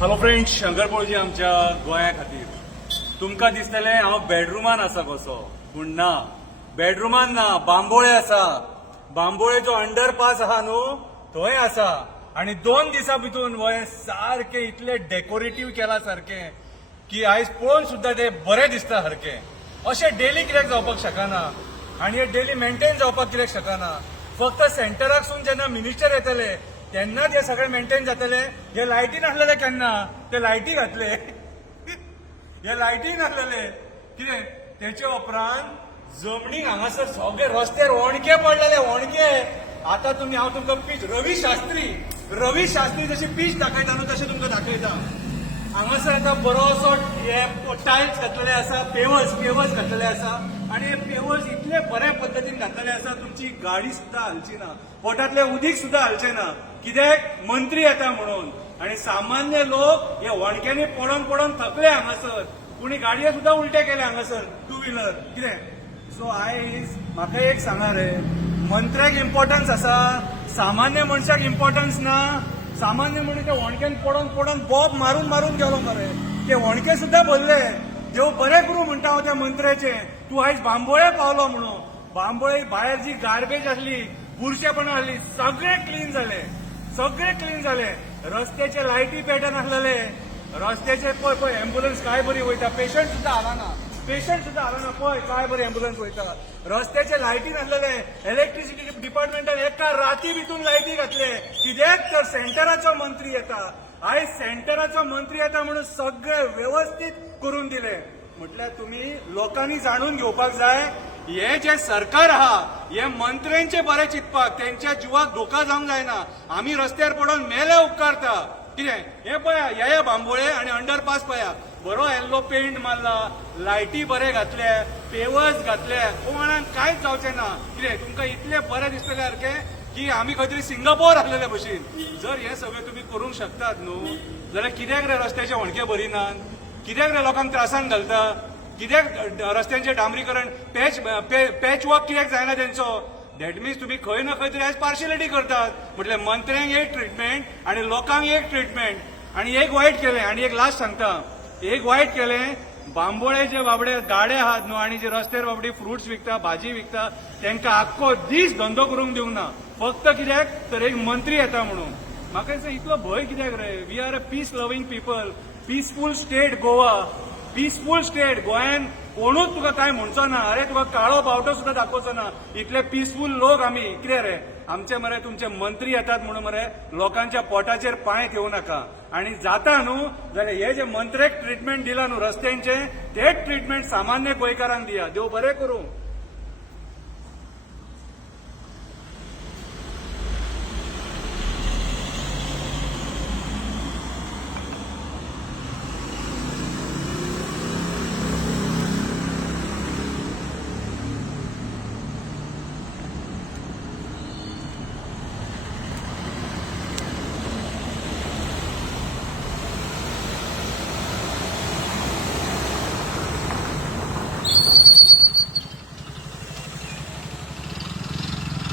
Hello friends, शंकरपोळजी आमच्या गोंया खातीर तुमकां दिसतलें हांव बेडरुमान आसा कसो, पूण ना, बेडरुमान ना, बांबोळे आसा. बांबोळेचो अंडरपास आहा न्हू, थंय आसा. आनी 2 दिसां भितून वय सारखे इतले डेकोरेटीव केला सारखे की आयज पळोवन सुद्दां ते बरें दिसता सारखे. अशें डेली कित्याक जावपाक शकना आनी हे डेली मेंटेन जावपाक कित्याक शकना. फक्त सेंटराकसून जेन्ना मिनिस्टर येतले तेन्नाच हे सगळे मेंटेन जातले. हे लायटी नासलेले केन्ना, ते लायटी घातले. हे लायटी नासलेले कितें तेचे उपरांत जमनीक हांगासर सगळे रस्त्यार वणके पडलेले, वणके. आता तुम्ही हांव तुमकां पीच रवी शास्त्री जशी पीच दाखयता न्हू तशें तुमकां दाखयता. हांगासर आता बरोसो हे टायल्स घातलेले आसा, पेवर्स घातलेले आसा. आणि हे पेवर्स इतले बऱ्या पद्धतीन घातलेले आसा तुमची गाडी सुद्धा हलची ना, पोटातले उदीक सुद्धा हलचे ना. कित्याक मंत्री येता म्हणून. आणि सामान्य लोक हे वणक्यांनी पडून पडून थकले हांगासर. कोणी गाडयो सुद्धा उलटे केले हांगासर, 2 व्हीलर कितें. सो आयज म्हाका एक सांगा रे, मंत्र्याक इम्पॉर्टन्स आसा, सामान्य मनशाक इम्पॉर्टन्स ना. सामान्य मनीस ते वणक्यान पडून पडून बॉब मारून गेलो मरे. ते वणके सुद्धा बोलले देव बरें करूं म्हणटा हांव त्या मंत्र्याचे. तूं आयज बांबोळे पावलो म्हणून. बांबोळे भायर जी गार्बेज आसली, बुरशेपणां आसली, सगळे क्लीन झाले. रस्त्याचे लायटी पेटन आसलेले, रस्त्याचे पळय एम्ब्युलन्स काय बरी वयता, पेशंट सुद्धा आला ना पळय काय बरी एम्ब्युलन्स वयता. रस्त्याचे लायटी नासलेले, इलेक्ट्रिसिटी डिपार्टमेंटान एका राती भितून लायटी घातले. कित्याक तर सेंटराचो मंत्री येता. आयज सेंटराचो मंत्री येता म्हणून सगळे व्यवस्थित करून दिले. म्हटल्यार तुम्ही लोकांनी जाणून घेवपाक जाय, हे जे सरकार आहा हे मंत्र्यांचे बरे चिंतपाक, त्यांच्या जिवाक धोका जावंक जायना. आम्ही रस्त्यार पडून मेले उपकारता कितें. हे पळया, हे बांबोळे आणि अंडरपास पळया, बरो येल्लो पेंट मारला, लायटी बरे घातले, पेवर्स घातले, कोणाक कांयच जावचें ना. कितें तुमकां इतले बरें दिसतले सारखे की आमी खंय तरी सिंगापोर आसलेले भशेन. जर हे सगळे तुम्ही करूंक शकतात न्हू, जाल्यार कित्याक रे रस्त्याचे वणके भरिनात, कित्याक रे लोकांक त्रासान घालता, कित्याक रस्त्यांचे डांबरीकरण पॅच वर्क कित्याक जायना तेंचो. दॅट मिन्स तुम्ही खंय ना खंय तरी आज पार्शियलिटी करतात. म्हटल्यार मंत्र्यांक एक ट्रिटमेंट आणि लोकांक एक ट्रिटमेंट. आणि एक वायट केलें, आणि एक लास्ट सांगता, एक वायट केलें. बांबोळे जे बाबडे गाडे आहात न्हू आणि जे रस्त्यार बाबडी फ्रुट्स विकता, भाजी विकता, तांकां आख्खो दीस धंदो करूंक दिवंक ना. फक्त कित्याक तर एक मंत्री येता म्हणून. म्हाका दिसता इतलो भंय कित्याक रे. We are a peace loving people, peaceful state Goa, peaceful state. गोंयान कोणूच तुका काय म्हणचो ना, अरे तुका काळो बावटो सुद्धा दाखोवचो ना. इतले पीसफूल लोक आमी. कितें रे आमचे मरे तुमचे मंत्री येतात म्हणून मरे लोकांच्या पोटाचेर पांय ठेवू नका. आणि जाता न्हू जाल्यार हे जे मंत्र्याक ट्रिटमेंट दिला न्हू रस्त्यांचे, तेच ट्रिटमेंट सामान्य गोंयकारांक दिया. देव बरें करूं.